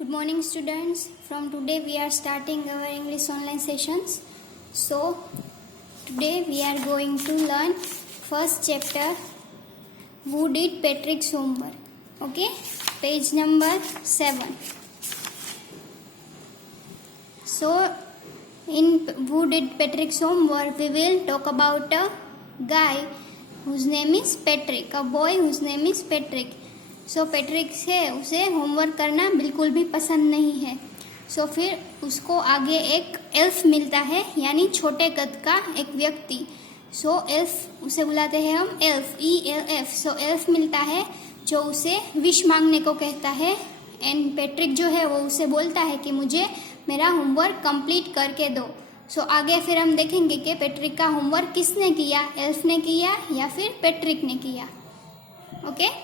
Good morning, students. From today, we are starting our English online sessions. So, today we are going to learn first chapter. Who did Patrick's homework? Okay, page number 7. So, in Who did Patrick's homework, we will talk about a guy whose name is Patrick, a boy whose name is Patrick. So Patrick है, उसे homework करना बिल्कुल भी पसंद नहीं है. सो फिर उसको आगे एक एल्फ मिलता है, यानी छोटे कद का एक व्यक्ति. सो एल्फ उसे बुलाते हैं हम एल्फ, ELF. सो एल्फ मिलता है जो उसे विश मांगने को कहता है. एंड पैट्रिक जो है वो उसे बोलता है कि मुझे मेरा होमवर्क कंप्लीट करके दो. सो आगे फिर हम देखेंगे कि पैट्रिक का होमवर्क किसने किया, एल्फ ने किया या फिर पैट्रिक ने किया. Okay.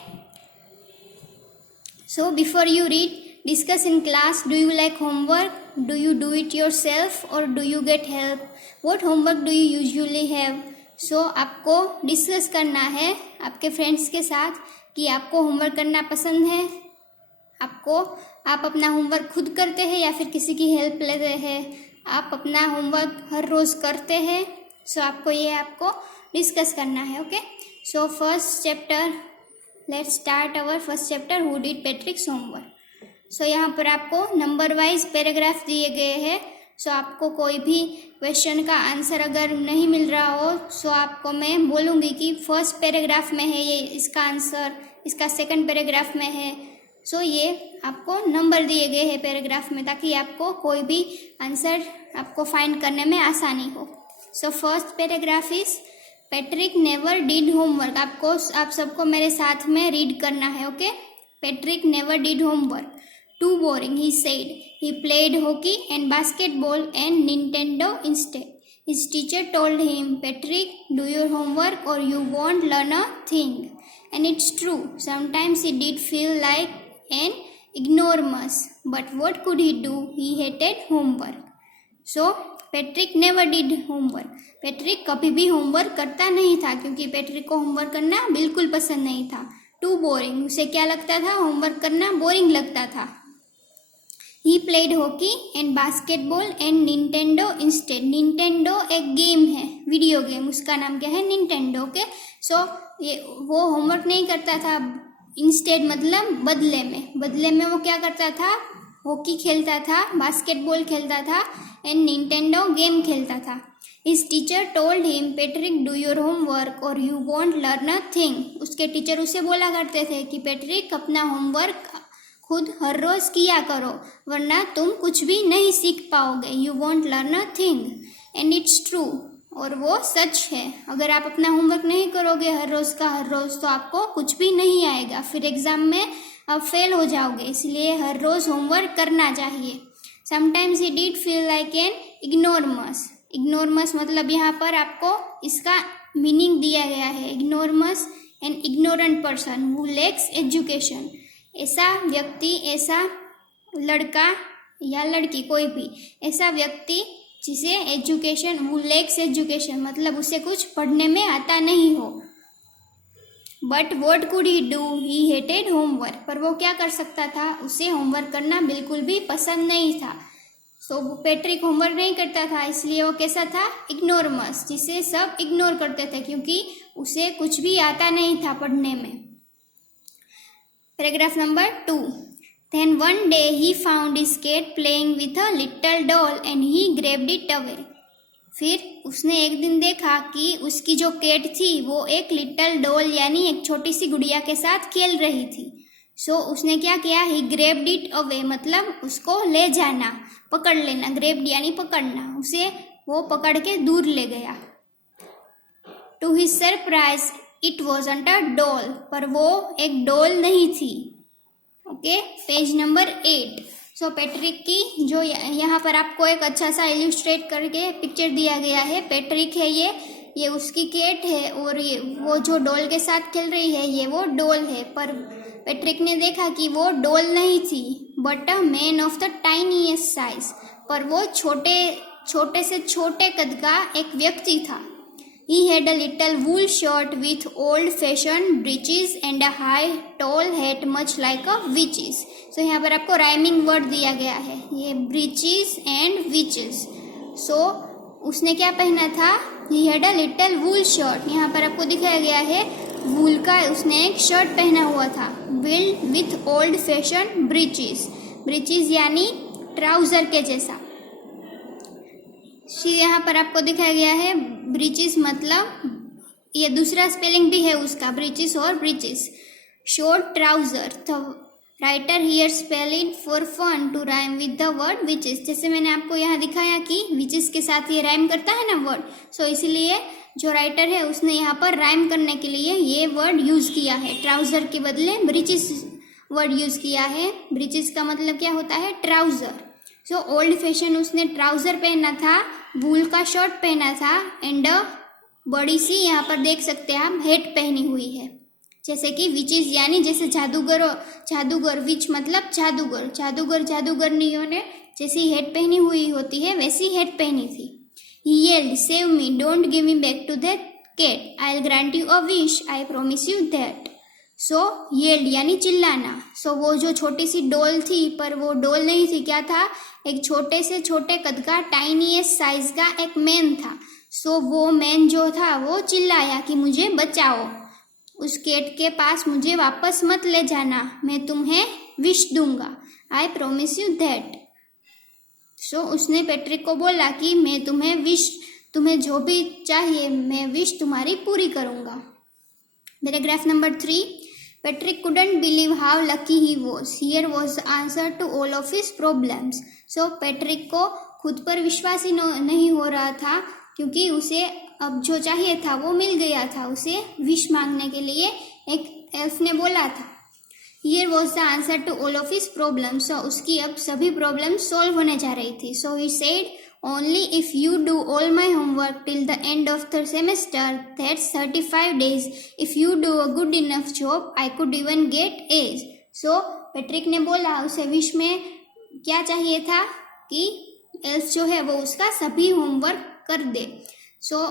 So before you read, discuss in class, do you like homework? Do you do it yourself or do you get help? What homework do you usually have? So आपको discuss करना है आपके friends के साथ कि आपको homework करना पसंद है, आप अपना होमवर्क खुद करते हैं या फिर किसी की हेल्प लेते हैं, आप अपना होमवर्क हर रोज़ करते हैं. सो आपको डिस्कस करना है. Okay. So first chapter, let's start our first chapter, who did Patrick's homework. So यहाँ पर आपको नंबर वाइज पैराग्राफ दिए गए हैं. सो आपको कोई भी क्वेश्चन का आंसर अगर नहीं मिल रहा हो, सो आपको मैं बोलूँगी कि फर्स्ट पैराग्राफ में है ये इसका आंसर, इसका सेकंड पैराग्राफ में है. सो ये आपको नंबर दिए गए हैं पैराग्राफ में, ताकि आपको कोई भी आंसर आपको फाइंड करने में आसानी हो. So first paragraph is Patrick never did homework. आप सबको मेरे साथ में रीड करना है. Okay. Patrick never did homework. Too boring, he said. He played hockey and basketball and Nintendo instead. His teacher told him, Patrick, do your homework or you won't learn a thing. And it's true, sometimes he did feel like an ignoramus, but what could he do, he hated homework. So Patrick never did homework. Patrick कभी भी homework करता नहीं था, क्योंकि Patrick को homework करना बिल्कुल पसंद नहीं था. टू बोरिंग, उसे क्या लगता था, होमवर्क करना बोरिंग लगता था. ही played hockey and basketball and Nintendo instead. Nintendo एक गेम है, वीडियो गेम, उसका नाम क्या है, निंटेंडो. ओके. सो वो होमवर्क नहीं करता था. इंस्टेड मतलब बदले में वो क्या करता था, हॉकी खेलता था, बास्केटबॉल खेलता था एंड निंटेंडो गेम खेलता था. His teacher told him, Patrick, do your homework or you won't learn a thing. उसके टीचर उसे बोला करते थे कि पैट्रिक, अपना होमवर्क खुद हर रोज़ किया करो, वरना तुम कुछ भी नहीं सीख पाओगे. You won't learn a thing. And it's true, और वो सच है. अगर आप अपना होमवर्क नहीं करोगे हर रोज़ का हर रोज़, तो आपको कुछ भी नहीं आएगा, फिर एग्ज़ाम में आप फेल हो जाओगे. इसलिए हर रोज़ होमवर्क करना चाहिए. Sometimes he did feel like an ignoramus. Ignoramus मतलब यहाँ पर आपको इसका मीनिंग दिया गया है. Ignoramus, an ignorant person who lacks education. ऐसा व्यक्ति, ऐसा लड़का या लड़की, कोई भी ऐसा व्यक्ति जिसे एजुकेशन, हु लैक्स एजुकेशन मतलब उसे कुछ पढ़ने में आता नहीं हो. But what could he do, he hated homework. पर वो क्या कर सकता था, उसे होमवर्क करना बिल्कुल भी पसंद नहीं था. सो पैट्रिक होमवर्क नहीं करता था, इसलिए वो कैसा था, इग्नोरमस, जिसे सब इग्नोर करते थे क्योंकि उसे कुछ भी आता नहीं था पढ़ने में. Paragraph number 2. Then one day he found his cat playing with a little doll and he grabbed it away. फिर उसने एक दिन देखा कि उसकी जो कैट थी वो एक लिटिल डॉल यानी एक छोटी सी गुड़िया के साथ खेल रही थी. सो उसने क्या किया, ही ग्रेब्ड इट अवे मतलब उसको ले जाना, पकड़ लेना. ग्रेब्ड यानी पकड़ना, उसे वो पकड़ के दूर ले गया. To his surprise it wasn't a doll, पर वो एक डॉल नहीं थी. Okay. Page number 8. So Patrick की जो यहाँ पर आपको एक अच्छा सा इल्यूस्ट्रेट करके पिक्चर दिया गया है. पैट्रिक है ये उसकी कैट है, और ये वो जो डॉल के साथ खेल रही है ये वो डॉल है. पर पैट्रिक ने देखा कि वो डॉल नहीं थी, but a man of the tiniest size, पर वो छोटे से छोटे कद का एक व्यक्ति था. He had a little wool shirt with old-fashioned breeches and a high, tall hat, much like a witch's. So यहाँ पर आपको राइमिंग वर्ड दिया गया है, ये breeches and witches. So उसने क्या पहना था? He had a little wool shirt. यहाँ पर आपको दिखाया गया है वूल का उसने एक शर्ट पहना हुआ था. With old-fashioned breeches. Breeches यानी ट्राउजर के जैसा. यहाँ पर आपको दिखाया गया है ब्रीचेस मतलब ये दूसरा स्पेलिंग भी है उसका, ब्रीचेस और breeches. Short trouser. The writer here spell it for fun to rhyme with the word witches. जैसे मैंने आपको यहाँ दिखाया कि विचेस के साथ ये राइम करता है ना वर्ड, सो इसीलिए जो राइटर है उसने यहाँ पर राइम करने के लिए ये वर्ड यूज किया है. ट्राउजर के बदले ब्रीचेस वर्ड यूज किया है. ब्रीचेस का मतलब क्या होता है? ट्राउजर. सो ओल्ड फैशन उसने ट्राउजर पहना था, वूल का शर्ट पहना था एंड बड़ी सी यहाँ पर देख सकते हैं आप हेट पहनी हुई है. जैसे कि विचेस यानी जैसे जादूगर विच मतलब जादूगर जादूगरनियों ने जैसी हेट पहनी हुई होती है वैसी हेट पहनी थी. He yelled, "Save me! Don't give me back to that cat. I'll grant you a wish. I promise you that." So yelled यानी चिल्लाना. सो वो जो छोटी सी डॉल थी, पर वो डॉल नहीं थी, क्या था? एक छोटे से छोटे कद का टाइनीएस्ट साइज का एक मैन था. सो वो मैन जो था वो चिल्लाया कि मुझे बचाओ, उस कैट के पास मुझे वापस मत ले जाना, मैं तुम्हें विश दूंगा. I promise you that. So उसने पैट्रिक को बोला कि मैं तुम्हें जो भी चाहिए मैं विश तुम्हारी पूरी करूंगा. Paragraph number 3. Patrick couldn't believe how lucky he was. Here was the answer to all of his problems. So Patrick को खुद पर विश्वास ही नहीं हो रहा था क्योंकि उसे अब जो चाहिए था वो मिल गया था. उसे विश मांगने के लिए एक एल्फ ने बोला था. Here was the answer to all of his problems. So उसकी अब सभी प्रॉब्लम्स सॉल्व होने जा रही थी. So he said, only if you do all my homework till the end of the semester, that's 35 days. If you do a good enough job, I could even get A's. So Patrick ने बोला उसे wish में क्या चाहिए था कि elf जो है वो उसका सभी होमवर्क कर दे. सो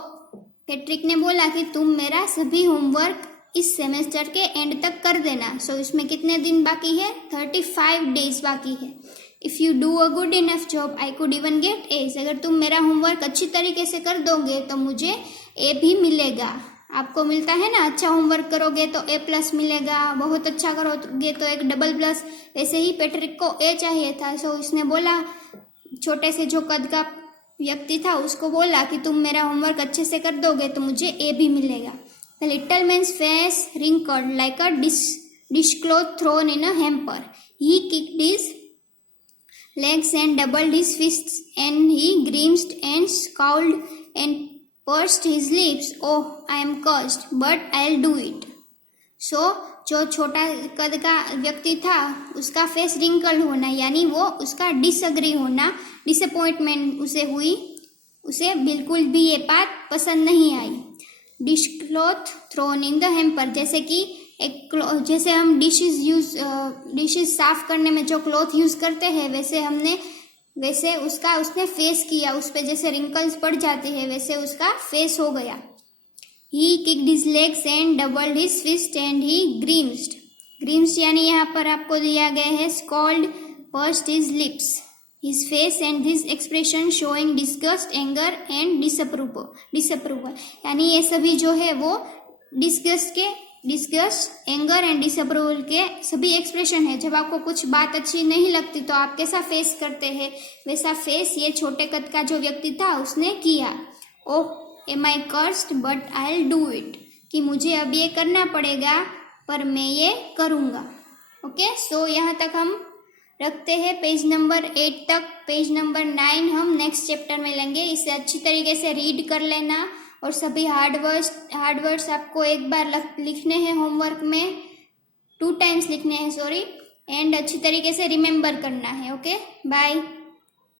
पैट्रिक ने बोला कि तुम मेरा सभी होमवर्क इस सेमेस्टर के एंड तक कर देना. सो इसमें कितने दिन बाकी है? 35 डेज बाकी है. If you do a good enough job I could even get A's. अगर तुम मेरा होमवर्क अच्छी तरीके से कर दोगे तो मुझे ए भी मिलेगा. आपको मिलता है ना, अच्छा होमवर्क करोगे तो A+ मिलेगा, बहुत अच्छा करोगे तो एक AA+. वैसे ही पैट्रिक को ए चाहिए था. सो उसने बोला, छोटे से जो कद का व्यक्ति था उसको बोला कि तुम मेरा होमवर्क अच्छे से कर दोगे तो मुझे ए भी मिलेगा. The little man's face wrinkled like a dishcloth thrown in a hamper. He kicked his legs and doubled his fists, and he grimaced and scowled and pursed his lips. Oh, I am cursed, but I'll do it. So जो छोटा कद का व्यक्ति था उसका face wrinkle होना यानी वो उसका डिसअग्री होना, डिसअपॉइंटमेंट उसे हुई, उसे बिल्कुल भी ये बात पसंद नहीं आई. Dishcloth thrown in the hamper, जैसे कि जैसे हम डिशेस साफ करने में जो क्लॉथ यूज करते हैं वैसे उसने फेस किया, उस पे जैसे रिंकल्स पड़ जाते हैं वैसे उसका फेस हो गया. He kicked his legs and doubled his fist and he grimaced. Grimaced यानी यहाँ पर आपको दिया गया है scowled, pursed his lips. His face and his expression showing disgust, anger and disapproval. यानी ये सभी जो है वो डिस्गस्ट, एंगर एंड डिसअप्रूवल के सभी एक्सप्रेशन है. जब आपको कुछ बात अच्छी नहीं लगती तो आप कैसा फेस करते हैं, वैसा फेस ये छोटे कद का जो व्यक्ति था उसने किया. Oh, am I cursed but I will do it, कि मुझे अब ये करना पड़ेगा पर मैं ये करूँगा. ओके, सो यहाँ तक हम रखते हैं. पेज नंबर 8 तक. पेज नंबर 9 हम नेक्स्ट चैप्टर में लेंगे. इसे अच्छी तरीके से रीड कर लेना और सभी हार्ड वर्ड्स आपको एक बार लिखने हैं होमवर्क में, 2 टाइम्स लिखने हैं, एंड अच्छी तरीके से रिमेम्बर करना है. Okay, bye.